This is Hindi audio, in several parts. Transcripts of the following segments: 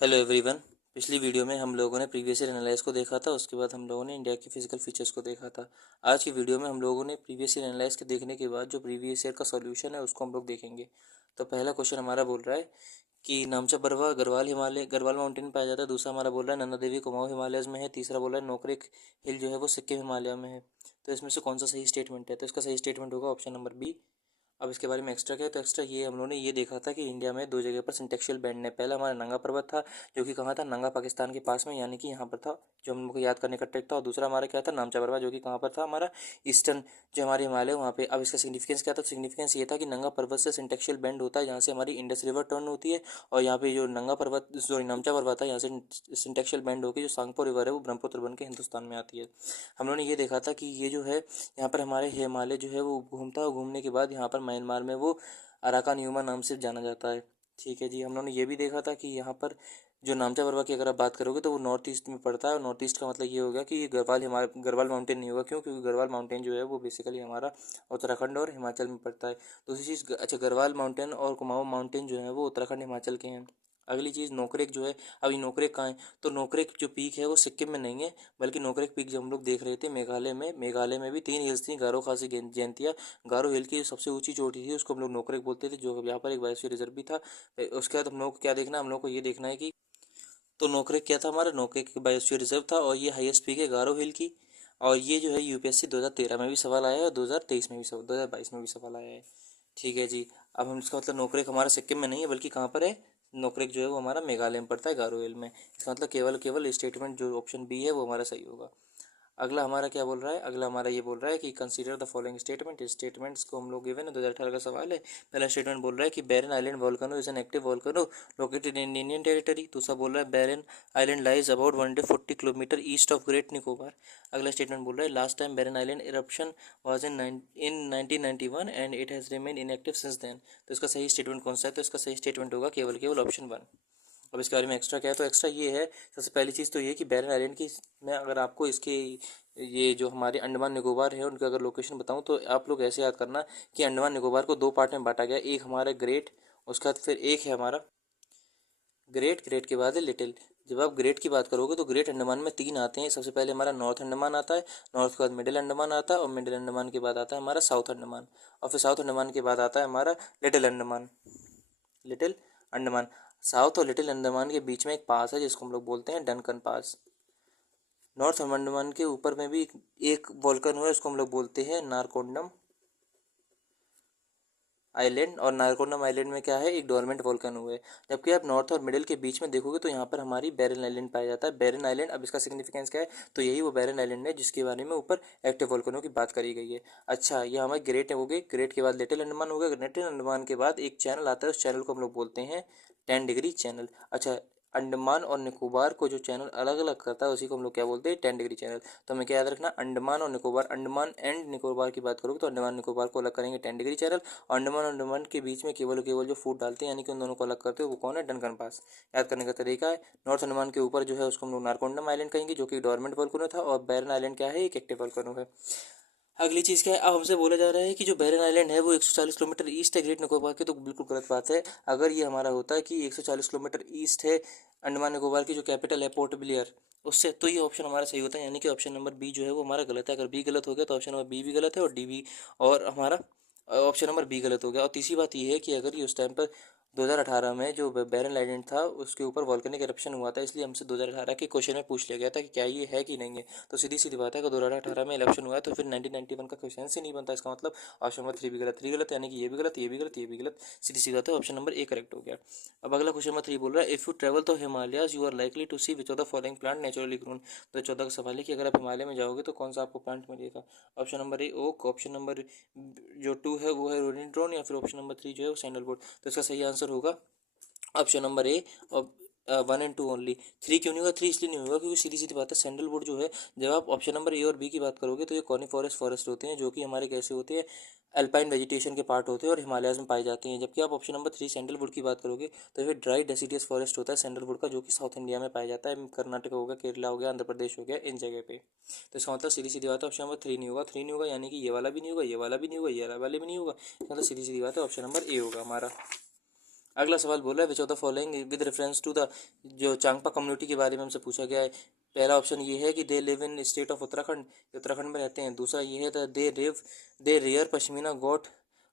Hello everyone. पिछली वीडियो में हम लोगों ने प्रीवियस ईयर एनालाइज को देखा था। उसके बाद हम लोगों ने इंडिया की फिजिकल फीचर्स को देखा था। आज की वीडियो में हम लोगों ने प्रीवियस ईयर एनालाइज के देखने के बाद जो प्रीवियस ईयर का सॉल्यूशन है उसको हम लोग देखेंगे। तो पहला क्वेश्चन हमारा बोल रहा है कि नामचा बरवा गढ़वाल माउंटेन पाया जाता है। दूसरा हमारा बोल रहा है नंदा देवी कुमाऊं हिमालयज में है। तीसरा बोल रहा है नोकरेक हिल जो है वो सिक्किम हिमालय में है। तो इसमें से कौन सा सही स्टेटमेंट है? तो इसका सही स्टेटमेंट होगा ऑप्शन नंबर बी। अब इसके बारे में एक्स्ट्रा क्या है, तो एक्स्ट्रा ये हम लोगों ने ये देखा था कि इंडिया में दो जगह पर सिंटेक्शियल बैंड है। पहला हमारा नंगा पर्वत था जो कि कहाँ था, नंगा पाकिस्तान के पास में, यानी कि यहाँ पर था, जो हम लोग को याद करने का ट्रिक था। और दूसरा हमारा क्या था, नामचा पर्वत, जो कि कहाँ पर था, हमारा ईस्टर्न जो हमारे हिमालय वहाँ पे। अब इसका सिग्निफिकेंस क्या था? सिग्निफिकेंस ये था कि नंगा पर्वत से सिंटेक्शियल बैंड होता है जहाँ से हमारी इंडस रिवर टर्न होती है। और यहाँ पे जो नंगा पर्वत सॉरी नामचा पर्वत है यहाँ से सिंटेक्शियल बैंड होकर जो सांगपो रिवर है वो ब्रह्मपुत्र बन के हिंदुस्तान में आती है। हम लोगों ने ये देखा था कि ये जो है यहाँ पर हमारे हिमालय जो है वो घूमता है, और घूमने के बाद यहाँ पर म्यांमार में वो अराकान यूमा नाम से जाना जाता है। ठीक है जी। हम लोगों ने ये भी देखा था कि यहाँ पर जो नामचा बरवा की अगर आप बात करोगे तो वो नॉर्थ ईस्ट में पड़ता है। और नॉर्थ ईस्ट का मतलब ये होगा कि ये गढ़वाल माउंटेन नहीं होगा। क्यों? क्योंकि गढ़वाल माउंटेन जो है वो बेसिकली हमारा उत्तराखंड और हिमाचल में पड़ता है। दूसरी चीज़, अच्छा, गढ़वाल माउंटेन और कुमाऊं माउंटेन जो है वो उत्तराखंड हिमाचल के हैं। अगली चीज़ नोकरेक जो है, अभी नोकरेक कहाँ है? तो नोकरेक जो पीक है वो सिक्किम में नहीं है, बल्कि नोकरेक पीक जो हम लोग देख रहे थे मेघालय में भी तीन हिल्स थी, गारो खासी जैंतिया। गारो हिल की सबसे ऊंची चोटी थी उसको हम लोग नोकरेक बोलते थे, जो यहाँ पर एक बायोस्फीयर रिजर्व भी था। उसके बाद हम लोग को क्या देखना है, हम लोग को ये देखना है कि तो नोकरेक क्या था, हमारा नोकरेक एक बायोस्फीयर रिजर्व था। और ये हाईएस्ट पीक है गारो हिल की। और ये जो है यूपीएससी 2013 में भी सवाल आया है और 2023 में भी 2022 में भी सवाल आया है। ठीक है जी। अब हम इसका मतलब नोकरेक हमारा सिक्किम में नहीं है बल्कि कहाँ पर है, नोकरेक जो है वो हमारा मेघालय में पड़ता है, गारो हिल में। इसका मतलब केवल केवल स्टेटमेंट जो ऑप्शन बी है वो हमारा सही होगा। अगला हमारा क्या बोल रहा है, अगला हमारा ये बोल रहा है कि कंसीडर द फॉलोइंग स्टेटमेंट। इस स्टेटमेंट्स को हम लोग गिवन है, 2018 का सवाल है। पहला स्टेटमेंट बोल रहा है कि Barren Island volcano is an active volcano located in Indian territory. दूसरा बोल रहा है Barren Island lies about 140 kilometre east of Great Nicobar. अगला स्टेटमेंट बोल रहा है last time Barren Island eruption was in 1991 and it has remain inactive since then. तो इसका सही स्टेटमेंट कौन सा है? तो इसका सही स्टेटमेंट होगा केवल केवल ऑप्शन वन। अब इसके बारे में एक्स्ट्रा क्या है, तो एक्स्ट्रा ये है, सबसे पहली चीज़ तो ये कि बैरन आइलैंड की मैं अगर आपको इसके ये जो हमारे अंडमान निकोबार है उनका अगर लोकेशन बताऊं तो आप लोग ऐसे याद करना कि अंडमान निकोबार को दो पार्ट में बांटा गया। एक हमारा ग्रेट, उसका फिर एक है हमारा ग्रेट, ग्रेट के बाद है लिटिल। जब आप ग्रेट की बात करोगे तो ग्रेट अंडमान में तीन आते हैं। सबसे पहले हमारा नॉर्थ अंडमान आता है, नॉर्थ के बाद मिडिल अंडमान आता है, और मिडिल अंडमान के बाद आता है हमारा साउथ अंडमान, और फिर साउथ अंडमान के बाद आता है हमारा little Andaman. Little Andaman, south और लिटिल अंडमान के बीच में एक पास है जिसको हम लोग बोलते हैं डनकन पास। नॉर्थ अंडमान के ऊपर में भी एक वॉल्कन है उसको हम लोग बोलते हैं नारकोंडम आइलैंड। और नारकोंडम आइलैंड में क्या है, एक डोरमेंट वॉल्कन है। जबकि आप नॉर्थ और मिडिल के बीच में देखोगे तो यहाँ पर हमारी बैरन आइलैंड पाया जाता है। बैरन आइलैंड, अब इसका सिग्निफिकेंस क्या है, तो यही वो बैरन आइलैंड है जिसके बारे में ऊपर एक्टिव वॉल्कनों की बात करी गई है। अच्छा, ये हमारे ग्रेट हो गए, ग्रेट के बाद लिटिल अंडमान हो गया, लिटिल अंडमान के बाद एक चैनल आता है, उस चैनल को हम लोग बोलते हैं 10 डिग्री चैनल। अच्छा, अंडमान और निकोबार को जो चैनल अलग अलग करता है उसी को हम लोग क्या बोलते हैं, 10 डिग्री चैनल। तो हमें क्या याद रखना, अंडमान और निकोबार, अंडमान एंड निकोबार की बात करोगे तो अंडमान निकोबार को अलग करेंगे 10 डिग्री चैनल। अंडमान और अंडमान के बीच में केवल केवल जो फूड डालते हैं यानी कि उन दोनों को अलग करते हो वो कौन है, डनकन पास। याद करने का तरीका है, नॉर्थ अंडमान के ऊपर जो है उसको हम लोग नारकोंडम आइलैंड कहेंगे जो कि डोरमेंट वोल्केनो था, और बैरन आइलैंड क्या है, एक एक्टिव वोल्केनो है। अगली चीज़ क्या है, अब हमसे बोला जा रहा है कि जो बैरन आइलैंड है वो 140 किलोमीटर ईस्ट है ग्रेट निकोबार के। तो बिल्कुल गलत बात है। अगर ये हमारा होता है कि 140 किलोमीटर ईस्ट है अंडमान निकोबार की जो कैपिटल है पोर्ट ब्लेयर, उससे, तो ये ऑप्शन हमारा सही होता है। यानी कि ऑप्शन नंबर बी जो है वो हमारा गलत है। अगर बी गलत हो गया तो ऑप्शन नंबर बी भी गलत है, और डी भी, और हमारा ऑप्शन नंबर बी गलत हो गया। और तीसरी बात ये है कि अगर ये उस टाइम पर 2018 में जो बैरन आइलैंड था उसके ऊपर वॉल्केनिक एरप्शन हुआ था, इसलिए हमसे 2018 के क्वेश्चन में पूछ लिया गया था कि क्या ये है कि नहीं है। तो सीधी सीधी बात है, अगर 2018 में इलेक्शन हुआ है तो फिर 1991 का क्वेश्चन से नहीं बनता। इसका मतलब ऑप्शन नंबर थ्री भी गलत, थ्री गलत, यानी कि ये भी गलत, ये भी गलत, ये भी गलत। सीधी सी बात है, ऑप्शन नंबर ए करेक्ट हो गया। अब अगला क्वेश्चन नंबर थ्री बोल रहा है if you travel to Himalayas you are likely to see which of the following plant naturally grown. तो 14 का सवाल है कि अगर आप हिमालय में जाओगे तो कौन सा आपको प्लांट मिलेगा। Option number A oak, option number जो टू है वो है रोडेंड्रॉन, या फिर ऑप्शन नंबर थ्री जो है वो सैंडलवुड। तो इसका सही आंसर होगा ऑप्शन नंबर ए, और 1 एंड 2 ओनली। थ्री क्यों नहीं होगा? थ्री इसलिए नहीं होगा क्योंकि सीधी सीधी बात है, सैंडलवुड जो है, जब आप ऑप्शन नंबर ए और बी की बात करोगे तो ये कॉनिफॉरस फॉरेस्ट होते हैं जो कि हमारे कैसे होते हैं, अल्पाइन वेजिटेशन के पार्ट होते हैं और हिमालयाज में पाई जाती हैं। जबकि आप ऑप्शन नंबर थ्री सैंडलवुड की बात करोगे तो फिर ड्राई डेसिडियस फॉरेस्ट होता है सैंडलवुड का, जो कि साउथ इंडिया में पाया जाता है, कर्नाटक हो गया, केरला हो गया, आंध्र प्रदेश हो गया, इन जगह पे। तो इसका मतलब सीधी सीधी बात है ऑप्शन नंबर थ्री नहीं होगा, थ्री नहीं होगा, यानी कि ये वाला भी नहीं होगा, ये वाला भी नहीं होगा, ये वाला भी नहीं होगा। मतलब सीधी सीधी बात है ऑप्शन नंबर ए होगा हमारा। अगला सवाल बोला है which of the following with reference to the, जो चांगपा कम्युनिटी के बारे में हमसे पूछा गया है। पहला ऑप्शन ये है कि they live in state of Uttarakhand, Uttarakhand में रहते हैं। दूसरा ये है दे रेयर पश्मीना गोट,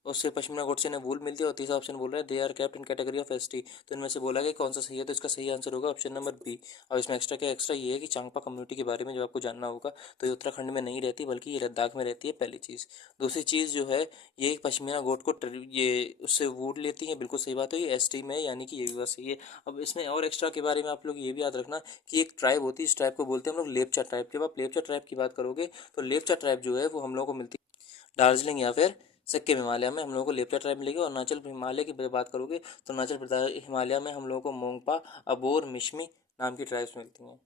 उससे पश्मीना गोट से इन्हें वूल मिलती है। और तीसरा ऑप्शन बोल रहा है they are kept in category of ST. तो इनमें से बोला गया कौन सा सही है, तो इसका सही आंसर होगा ऑप्शन नंबर बी। और इसमें एक्स्ट्रा क्या, एक्स्ट्रा ये है कि चांगपा कम्युनिटी के बारे में जो आपको जानना होगा, तो ये उत्तराखंड में नहीं रहती बल्कि ये लद्दाख में रहती है, पहली चीज़। दूसरी चीज़ जो है, ये पश्मीना गोट को ये उससे वूल लेती है, बिल्कुल सही बात है, ये एसटी में है, यानी कि ये भी बात सही है। अब इसमें और एक्स्ट्रा के बारे में आप लोग ये भी याद रखना कि एक ट्राइब होती है, इस ट्राइब को बोलते हैं हम लोग लेपचा ट्राइब। जब आप लेपचा ट्राइब की बात करोगे तो लेपचा ट्राइब जो है वो हम लोगों को मिलती है दार्जिलिंग या फिर सिक्किम हिमालय में, हम लोगों को लेप्चा ट्राइब मिलेगी। और अरुणाचल हिमालय की बात करोगे तो अरुणाचल प्रदेश हिमालय में हम लोगों को मोंगपा, अबोर, मिशमी नाम की ट्राइब्स मिलती हैं।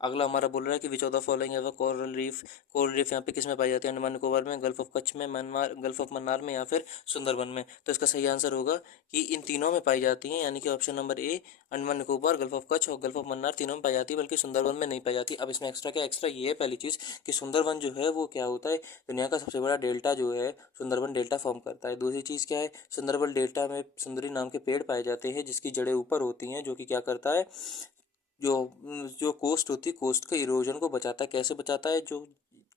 अगला हमारा बोल रहा है कि विच ऑफ द फॉलोइंग है कोरल रीफ यहाँ पे किस में पाई जाती है, अंडमान निकोबार में, गल्फ ऑफ कच्छ में, मन्नार, गल्फ ऑफ मन्नार में या फिर सुंदरबन में। तो इसका सही आंसर होगा कि इन तीनों में पाई जाती हैं, यानी कि option number A, Andaman Nicobar, gulf of Kutch और गल्फ ऑफ मन्नार तीनों में पाई जाती है, बल्कि सुंदरबन में नहीं पाई जाती। अब इसमें एक्स्ट्रा क्या, एक्स्ट्रा ये है पहली चीज़ कि सुंदरबन जो है वो क्या होता है, दुनिया का सबसे बड़ा डेल्टा जो है सुंदरबन डेल्टा फॉर्म करता है। दूसरी चीज़ क्या है, सुंदरबन डेल्टा में सुंदरी नाम के पेड़ पाए जाते हैं जिसकी जड़ें ऊपर होती हैं, जो कि क्या करता है, जो जो कोस्ट होती है, कोस्ट के इरोजन को बचाता है। कैसे बचाता है, जो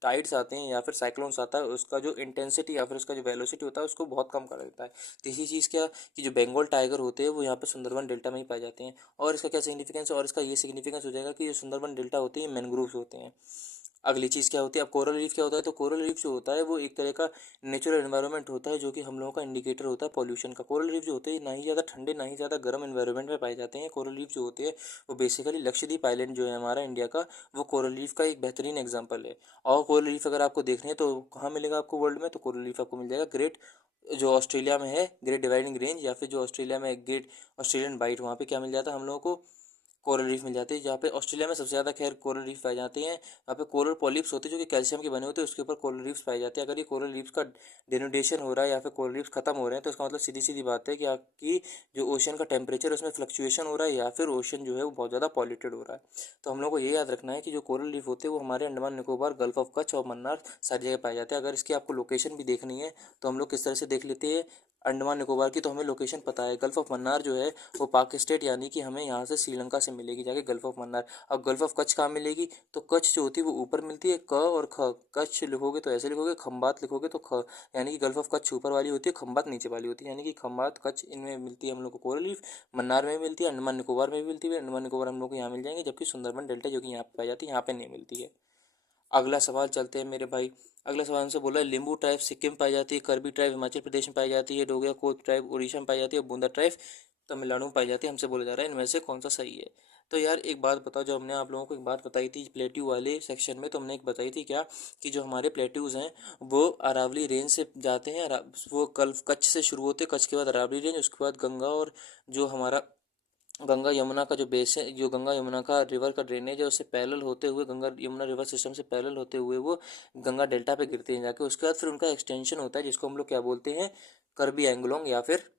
टाइड्स आते हैं या फिर साइक्लोन्स आता है, उसका जो इंटेंसिटी या फिर उसका जो वेलोसिटी होता है उसको बहुत कम कर देता है। तीसरी चीज़ क्या, कि जो बंगाल टाइगर होते हैं वो यहाँ पे सुंदरबन डेल्टा में ही पाए जाते हैं। और इसका क्या सिग्निफिकेंस, और इसका ये सिग्निफिकेंस हो जाएगा कि जो सुंदरबन डेल्टा होते हैं मैनग्रोव्स होते हैं। अगली चीज़ क्या होती है, अब कोरल रीफ क्या होता है, तो कोरल रीफ जो होता है वो एक तरह का नेचुरल एनवायरनमेंट होता है, जो कि हम लोगों का इंडिकेटर होता है पॉल्यूशन का। कोरल रीफ जो होते हैं ना ही ज़्यादा ठंडे ना ही ज़्यादा गर्म एनवायरनमेंट में पाए जाते हैं। कोरल रीफ जो होते हैं वो बेसिकली लक्षद्वीप आइलैंड जो है हमारा इंडिया का, वो कोरल रीफ का एक बेहतरीन एग्जाम्पल है। और कोरल रीफ अगर आपको देखने हैं तो कहाँ मिलेगा आपको वर्ल्ड में, तो कोरल रीफ आपको मिल जाएगा ग्रेट, जो ऑस्ट्रेलिया में है ग्रेट डिवाइडिंग रेंज, या फिर जो ऑस्ट्रेलिया में ग्रेट ऑस्ट्रेलियन बाइट, वहाँ पे क्या मिल जाता है हम लोगों को, कोरल रीफ मिल जाती है। जहाँ पे ऑस्ट्रेलिया में सबसे ज़्यादा खैर कोरल रीफ पाए जाते हैं, वहाँ पे कोरल पॉलिप्स होते हैं जो कि कैल्शियम के बने होते हैं, उसके ऊपर कोरल रीफ्स पाए जाते हैं। अगर ये कोरल रीफ्स का डेनुडेशन हो रहा है या फिर कोरल रीफ्स खत्म हो रहे हैं, तो इसका मतलब सीधी सीधी बात है कि आपकी जो ओशन का टेम्परेचर है उसमें फ्लक्चुएशन हो रहा है, या फिर ओशन जो है वो बहुत ज़्यादा पॉल्यूटेड हो रहा है। तो हम लोग को ये याद रखना है कि जो कोरल रीफ होते हैं वो हमारे अंडमान निकोबार, गल्फ ऑफ कच्छ और मन्नार सारी जगह पाए जाते हैं। अगर इसकी आपको लोकेशन भी देखनी है तो हम लोग किस तरह से देख लेते हैं, अंडमान निकोबार की तो हमें लोकेशन पता है, गल्फ ऑफ मन्नार जो है वो पाक स्टेट, यानी कि हमें यहाँ से श्रीलंका से मिलेगी जाके गल्फ ऑफ मन्नार। अब गल्फ ऑफ कच्छ कहाँ मिलेगी, तो कच्छ जो होती है वो ऊपर मिलती है, क और ख, कच्छ लिखोगे तो ऐसे लिखोगे, खंबात लिखोगे तो ख, यानी कि गल्फ ऑफ कच्छ ऊपर वाली होती है, खंबात नीचे वाली होती है, यानी कि खंबात कच्छ इनमें मिलती है हम लोग को कोरल रीफ, मन्नार में भी मिलती है, अंडमान निकोबार में भी मिलती है। अंडमान निकोबार हम लोग को यहाँ मिल जाएंगे, जबकि सुंदरबन डेल्टा जो कि यहाँ पे पाई जाती है यहाँ पे नहीं मिलती है। अगला सवाल चलते हैं मेरे भाई। अगला सवाल हमसे बोला है लिम्बू ट्राइब सिक्किम में पाई जाती है, करबी ट्राइब हिमाचल प्रदेश में पाई जाती है, डोगरा कोत ट्राइब उड़ीसा में पाई जाती है, बूंदा ट्राइब तमिलनाडु में पाई जाती है। हमसे बोला जा रहा है इनमें से कौन सा सही है। तो यार एक बात बताओ, जो हमने आप लोगों को एक बात बताई थी प्लेट्यू वाले सेक्शन में, तो हमने एक बताई थी क्या, कि जो हमारे प्लेट्यूज हैं वो अरावली रेंज से जाते हैं, वो कच्छ से शुरू होते हैं, कच्छ के बाद अरावली रेंज, उसके बाद गंगा, और जो हमारा गंगा यमुना का जो बेस है, जो गंगा यमुना का रिवर का ड्रेनेज है उससे पैरेलल होते हुए, गंगा यमुना रिवर सिस्टम से पैरेलल होते हुए वो गंगा डेल्टा पे गिरते हैं जाके। उसके बाद फिर उनका एक्सटेंशन होता है जिसको हम लोग क्या बोलते हैं, करबी एंगलोंग या फिर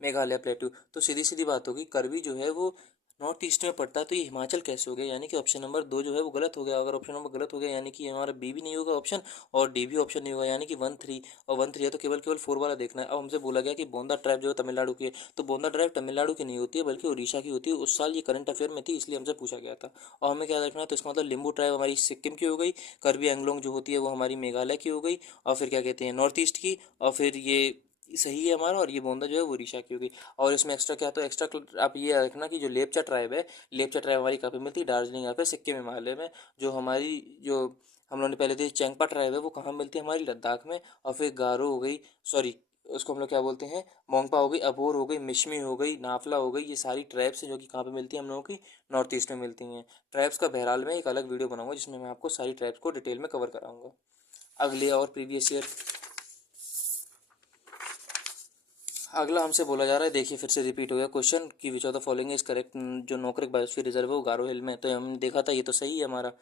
मेघालय प्लेट्यू। तो सीधी सीधी बात होगी, करबी जो है वो नॉर्थ ईस्ट में पड़ता है, तो ये हिमाचल कैसे हो गया, यानी कि ऑप्शन नंबर 2 जो है वो गलत हो गया। अगर ऑप्शन नंबर गलत हो गया यानी कि हमारा बी भी नहीं होगा ऑप्शन, और डी भी ऑप्शन नहीं होगा, यानी कि 1 3 और 1 3 है, तो केवल केवल 4 वाला देखना है। अब हमसे बोला गया कि बोंदा ट्राइब जो है तमिलनाडु की है, तो बोंदा ट्राइब तमिलनाडु की नहीं होती है बल्कि उड़ीसा की होती है। उस साल ये करंट अफेयर में थी इसलिए हमसे पूछा गया था। और हमें क्या देखना है, तो इसका मतलब लिम्बू ट्राइब हमारी सिक्किम की हो गई, करबी एंगलोंग जो होती है वो हमारी मेघालय की हो गई, और फिर क्या कहते हैं नॉर्थ ईस्ट की, और फिर ये सही है हमारा, और ये बोंदा जो है वो उड़ीसा की होगी। और इसमें एक्स्ट्रा क्या, तो एक्स्ट्रा आप ये रखना कि जो लेपचा ट्राइब है, लेपचा ट्राइब हमारी कहाँ पे मिलती है, दार्जिलिंग या फिर सिक्किम हिमालय में। जो हमारी जो हम लोगों ने पहले थी चेंगपा ट्राइब है वो कहाँ मिलती है, हमारी लद्दाख में। और फिर गारो हो गई, सॉरी उसको हम लोग क्या बोलते हैं, मोंगपा हो गई, अबोर हो गई, मिशमी हो गई, नाफला हो गई, ये सारी ट्राइब्स हैं जो कि कहाँ पे मिलती है हम लोगों की, नॉर्थ ईस्ट में मिलती हैं। ट्राइब्स का बहरहाल में एक अलग वीडियो बनाऊंगा जिसमें मैं आपको सारी ट्राइब्स को डिटेल में कवर कराऊंगा। अगले और प्रीवियस ईयर अगला हमसे बोला जा रहा है, देखिए फिर से रिपीट हो गया क्वेश्चन कि विच of the following is correct, जो नोकरेक बायोस्फीयर रिजर्व है वो गारो हिल में, तो हम देखा था ये तो सही है हमारा।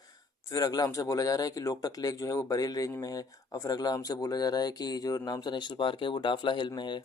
फिर अगला हमसे बोला जा रहा है कि लोकटक लेक जो है वो बरेल रेंज में है। और फिर अगला हमसे बोला जा रहा है कि जो नामसा नेशनल पार्क है वो डाफला हिल में है।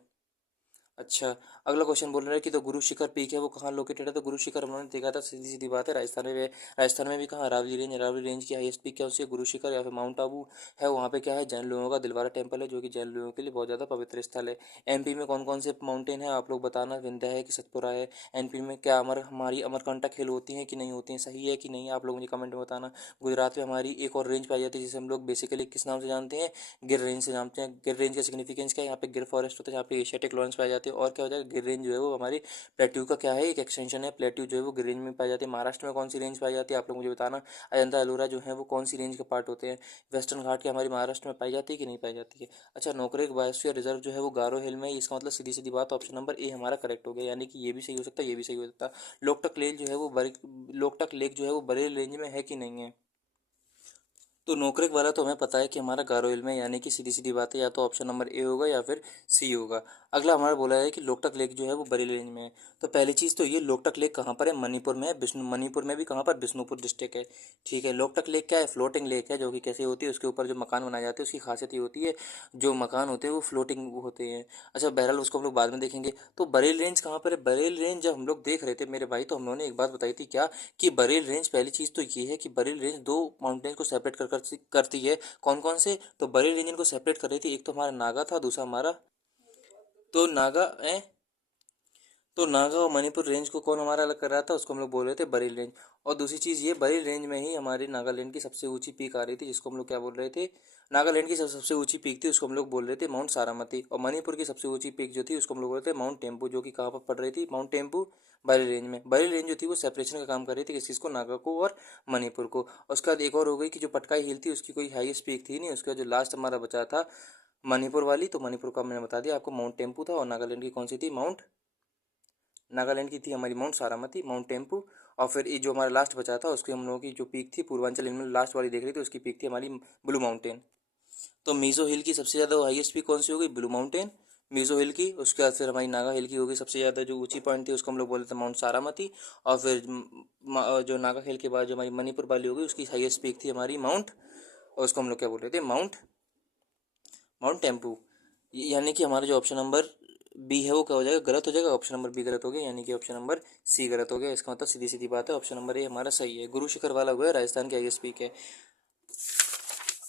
अच्छा, अगला क्वेश्चन बोल रहा है कि तो गुरु शिखर पीक है वो कहाँ लोकेटेड है। तो गुरु शिखर हम लोगों ने देखा था, सीधी सीधी बात है, राजस्थान में। राजस्थान में भी कहाँ, अरावली रेंज की हाईएस्ट पीक क्या है, गुरु शिखर या फिर माउंट आबू है। वहाँ पे क्या है, जैन लोगों का दिलवारा टेम्पल है, जो कि जैन लोगों के लिए बहुत ज़्यादा पवित्र स्थल है। एमपी में कौन कौन से माउंटेन है आप लोग बताना, विंध्या है कि सतपुरा है। एमपी में क्या हमारी अमरकंटक हिल होती है कि नहीं होती है, सही है कि नहीं, आप लोग मुझे कमेंट में बताना। गुजरात में हमारी एक और रेंज पाई जाती है जिसे हम लोग बेसिकली किस नाम से जानते हैं, गिर रेंज से जानते हैं। गिर रेंज का सिग्निफिकेंस क्या है, यहाँ पे गिर फॉरेस्ट होता है, यहाँ पे एशियाटिक लॉरेंस पाए जाते हैं। और क्या हो जाएगा, गिर रेंज जो है वो हमारी प्लेट्यू का क्या है, एक एक्सटेंशन है। प्लेट्यू जो है वो गिर रेंज में पाई जाती है। महाराष्ट्र में कौन सी रेंज पाई जाती है आप लोग मुझे बताना। अजंता एलोरा जो है वो कौन सी रेंज के पार्ट होते हैं। वेस्टर्न घाट की हमारी महाराष्ट्र में पाई जाती है कि नहीं पाई जाती है। अच्छा, नोकरेक बायोस्फीयर रिजर्व जो है वो गारो हिल में, इसका मतलब सीधी सीधी बात ऑप्शन नंबर ए हमारा करेक्ट हो गया, यानी कि ये भी सही हो सकता है, ये भी सही हो सकता है। लोकटक लेक जो है वो बरेली रेंज में है कि नहीं है। तो नोकरेक वाला तो हमें पता है कि हमारा गारो हिल में, यानी कि सीधी सीधी बात है, या तो ऑप्शन नंबर ए होगा या फिर सी होगा। अगला हमारा बोला है कि लोकटक लेक जो है वो बरेली रेंज में है। तो पहली चीज़ तो ये लोकटक लेक कहाँ पर है, मणिपुर में है। मणिपुर में भी कहाँ पर, बिष्णुपुर डिस्ट्रिक्ट है। ठीक है, लोकटक लेक क्या है, फ्लोटिंग लेक है, जो कि कैसे होती है, उसके ऊपर जो मकान बनाए जाते हैं उसकी खासियत ये होती है, जो मकान होते हैं वो फ्लोटिंग होते हैं। अच्छा, बहरहाल उसको हम लोग बाद में देखेंगे। तो बरेली रेंज कहाँ पर है, बरेली रेंज जब हम लोग देख रहे थे मेरे भाई, तो हम लोगों ने एक बात बताई थी क्या, कि बरेली रेंज, पहली चीज़ तो ये है कि बरेली रेंज दो माउंटेन को सेपरेट करती है। कौन कौन से, तो बरेली रीजन को सेपरेट कर रही थी, एक तो हमारा नागा था, दूसरा हमारा, तो नागा है। तो नागा और मणिपुर रेंज को कौन हमारा अलग कर रहा था, उसको हम लोग बोल रहे थे बरेली रेंज। और दूसरी चीज़ ये, बरेली रेंज में ही हमारी नागालैंड की सबसे ऊंची पीक आ रही थी, जिसको हम लोग क्या बोल रहे थे, नागालैंड की सबसे ऊंची पीक थी उसको हम लोग बोल रहे थे माउंट सारामती। और मणिपुर की सबसे ऊंची पीक जो थी उसको हम लोग बोल रहे थे माउंट टेम्पू, जो कि कहाँ पर पड़ रही थी, माउंट टेम्पू बरेली रेंज में। बरेली रेंज जो थी वो सेपरेशन का काम कर रही थी, किस चीज़ को, नागा को और मणिपुर को। और उसके बाद एक और हो गई कि जो पटकाई हिल थी उसकी कोई हाईएस्ट पीक थी नहीं, उसका जो लास्ट हमारा बचा था मणिपुर वाली, तो मणिपुर का मैंने बता दिया आपको, माउंट टेम्पू था। और नागालैंड की कौन सी थी, नागालैंड की थी हमारी माउंट सारामती, माउंट टेम्पू। और फिर ये जो हमारा लास्ट बचा था उसकी हम लोगों की जो पीक थी पूर्वांचल इनमें लास्ट वाली देख रही थी, उसकी पीक थी हमारी ब्लू माउंटेन। तो मीजो हिल की सबसे ज़्यादा हाईएस्ट पीक कौन सी हो गई, ब्लू माउंटेन, मीजो हिल की। उसके बाद फिर हमारी नागा हिल की होगी सबसे ज़्यादा जो ऊंची पॉइंट थी, उसको हम लोग बोलते थे माउंट सारामती। और फिर जो नागा हिल के बाद जो हमारी मणिपुर वाली होगी उसकी हाईएस्ट पीक थी हमारी माउंट, और उसको हम लोग क्या बोल रहे थे, माउंट माउंट टेम्पू। यानी कि हमारा जो ऑप्शन नंबर बी है वो क्या हो जाएगा, गलत हो जाएगा, ऑप्शन नंबर बी गलत हो गया, यानी कि ऑप्शन नंबर सी गलत हो गया। इसका मतलब सीधी सीधी बात है, ऑप्शन नंबर ए हमारा सही है। गुरु शिखर वाला हुआ है, राजस्थान की हाईएस्ट पीक है।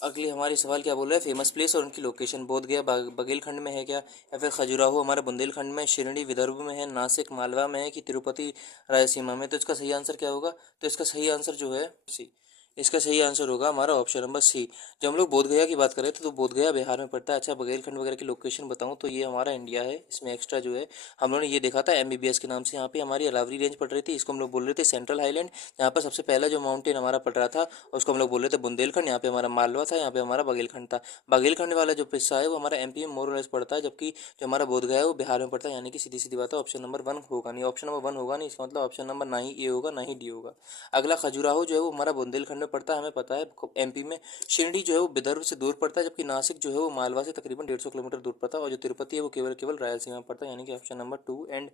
अगली हमारी सवाल क्या बोल रहा है, फेमस प्लेस और उनकी लोकेशन, बोध गया बघेलखंड में है क्या, या फिर खजुराहो हमारे बुंदेलखंड में, शिरडी विदर्भ में है, नासिक मालवा में है, कि तिरुपति रायलसीमा में। तो इसका सही आंसर क्या होगा, तो इसका सही आंसर जो है सी, इसका सही आंसर होगा हमारा ऑप्शन नंबर सी। जब हम लोग बोध गया की बात करें तो बोध गया बिहार में पड़ता है। अच्छा, बघेलखंड वगैरह की लोकेशन बताऊं तो ये हमारा इंडिया है, इसमें एक्स्ट्रा जो है हम लोगों ने ये देखा था एमबीबीएस के नाम से। यहाँ पे हमारी अलावरी रेंज पड़ रही थी, इसको हम लोग बोल रहे थे सेंट्रल हाईलैंड। यहाँ पर सबसे पहला जो माउंटेन हमारा पड़ रहा था उसको हम लोग बोल रहे थे बुंदेलखंड। यहाँ पे हमारा मालवा था, यहाँ पे हमारा बघेलखंड था। बघेलखंड वाला जो हिस्सा है वो हमारा एमपी में मोर लेस पड़ता है, जबकि जो हमारा बोध गया है वो बिहार में पड़ता है। यानी कि सीधी सीधी बात है, ऑप्शन नंबर वन होगा नहीं, ऑप्शन नंबर वन होगा नहीं, इसका मतलब ऑप्शन नंबर ना ही ए होगा ना ही डी होगा। अगला खजुराहो जो है वो हमारा बुंदेलखंड में पड़ता है, हमें पता है एमपी में। शिरडी जो है वो विदर्भ से दूर पड़ता है, जबकि नासिक जो है वो मालवा से तकरीबन 150 किलोमीटर दूर पड़ता है। और जो तिरुपति है वो केवल केवल रायलसीमा में पड़ता है, यानी कि ऑप्शन नंबर टू एंड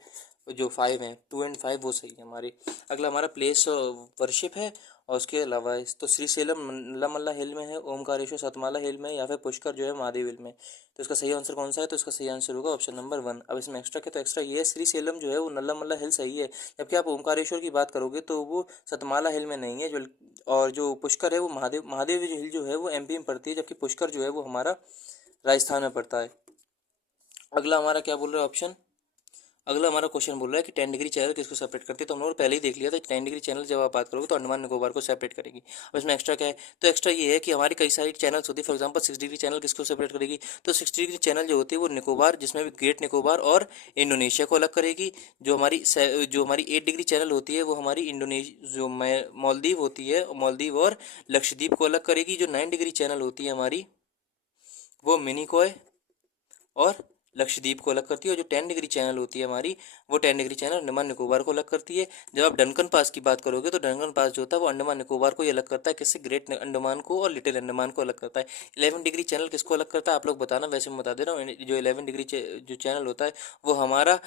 जो फाइव है, टू एंड फाइव वो सही है हमारी। अगला हमारा प्लेस वर्शिप है, और उसके अलावा तो श्रीशैलम नल्लामल्ला हिल में है, ओमकारेश्वर सतमाला हिल में, या फिर पुष्कर जो है महादेव हिल में। तो इसका सही आंसर कौन सा है, तो इसका सही आंसर होगा ऑप्शन नंबर वन। अब इसमें एक्स्ट्रा क्या, तो एक्स्ट्रा ये है, श्रीशैलम जो है वो नल्लामल्ला हिल सही है, जबकि आप ओमकारेश्वर की बात करोगे तो वो सतमाला हिल में नहीं है। जो और जो पुष्कर है वो महादेव हिल जो है वो एमपी में पड़ती है, जबकि पुष्कर जो है वो हमारा राजस्थान में पड़ता है। अगला हमारा क्या बोल रहा है ऑप्शन, अगला हमारा क्वेश्चन बोल रहा है कि 10 डिग्री चैनल किसको सेपरेट करती है। तो हम लोग पहले ही देख लिया था, 10 डिग्री चैनल जब आप बात करोगे तो अंडमान निकोबार को सेपरेट करेगी। अब इसमें एक्स्ट्रा क्या है, तो एक्स्ट्रा ये है कि हमारी कई सारी चैनल्स होती है। फॉर एग्जांपल 6 डिग्री चैनल किसको सेपरेट करेगी, तो 6 डिग्री चैनल जो होती है वो निकोबार, जिसमें भी ग्रेट निकोबार और इंडोनेशिया को अलग करेगी। जो हमारी 8 डिग्री चैनल होती है वो हमारी इंडोनेशिया जो मालदीव होती है, मालदीव और लक्षद्वीप को अलग करेगी। जो 9 डिग्री चैनल होती है हमारी वो मिनिकॉय और लक्षद्वीप को अलग करती है। और जो 10 डिग्री चैनल होती है हमारी वो 10 डिग्री चैनल अंडमान निकोबार को अलग करती है। जब आप डनकन पास की बात करोगे तो डनकन पास जो होता है वो अंडमान निकोबार को ही अलग करता है, किससे, ग्रेट अंडमान को और लिटिल अंडमान को अलग करता है। 11 डिग्री चैनल किसको अलग करता है आप लोग बताना, वैसे मैं बता दे रहा हूँ। जो 11 डिग्री जो चैनल होता है वो हमारा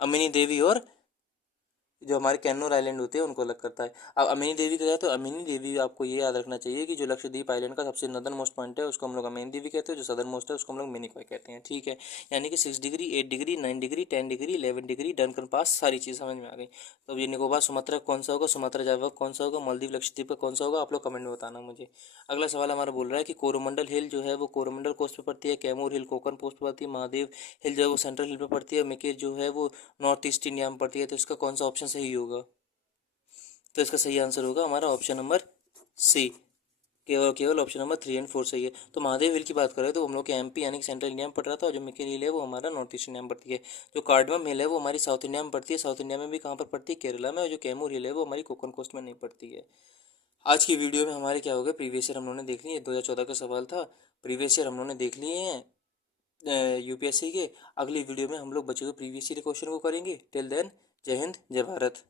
अमिनी देवी और जो हमारे कैनोर आइलैंड होते हैं उनको अलग करता है। अब अमेनी देवी का है, तो अमेनी देवी आपको ये याद रखना चाहिए कि जो लक्षद्वीप आइलैंड का सबसे नदर्न मोस्ट पॉइंट है उसको हम लोग अमेनी देवी कहते हैं, जो सदर्न मोस्ट है उसको हम लोग मिनिकॉय कहते हैं। ठीक है, यानी कि 6 degree, 8 degree, 9 degree, 10 degree, 11 degree, Duncan Pass, सारी चीज़ समझ में आ गई। तो अब ये निकोबार सुमात्रा कौन सा होगा, सुमात्रा जावा कौन सा होगा, मालदीव लक्षद्वीप का कौन सा होगा, आप लोग कमेंट में बताना मुझे। अगला सवाल हमारा बोल रहा है कि कोरोमंडल हिल जो है वो कोरोमंडल कोस्ट पे पड़ती है, कैमूर हिल कोकन कोस्ट पे पड़ती है, महादेव हिल जो है वो सेंट्रल हिल पे पड़ती है, मिकेर जो है वो नॉर्थ ईस्ट इंडिया में पड़ती है। तो इसका कौन सा ऑप्शन सही होगा? तो इसका सही आंसर होगा हमारा ऑप्शन नंबर सी, केवल केवल ऑप्शन नंबर 3 और 4 सही है। तो महादेव हिल की बात करें तो हम लोग के एमपी यानी कि सेंट्रल इंडिया में पड़ रहा था, और जो मिकेर हिल है वो हमारा नॉर्थ ईस्ट इंडिया में पड़ती है। जो कार्डमम हिल है वो हमारी साउथ इंडिया में पड़ती है, साउथ इंडिया में भी कहाँ पर पड़ती है, केरला में। और जो कैमूर हिल है वो हमारी कोकन कोस्ट में नहीं पड़ती है। आज की वीडियो में हमारे क्या हो गया, प्रीवियस ईयर हम लोगों ने देख लिए, 2014 का सवाल था, प्रीवियस ईयर हम लोगों ने देख लिए हैं यूपीएससी के। अगली वीडियो में हम लोग बचे हुए प्रीवियस ईयर क्वेश्चन को करेंगे। टिल देन, जय हिंद, जय भारत।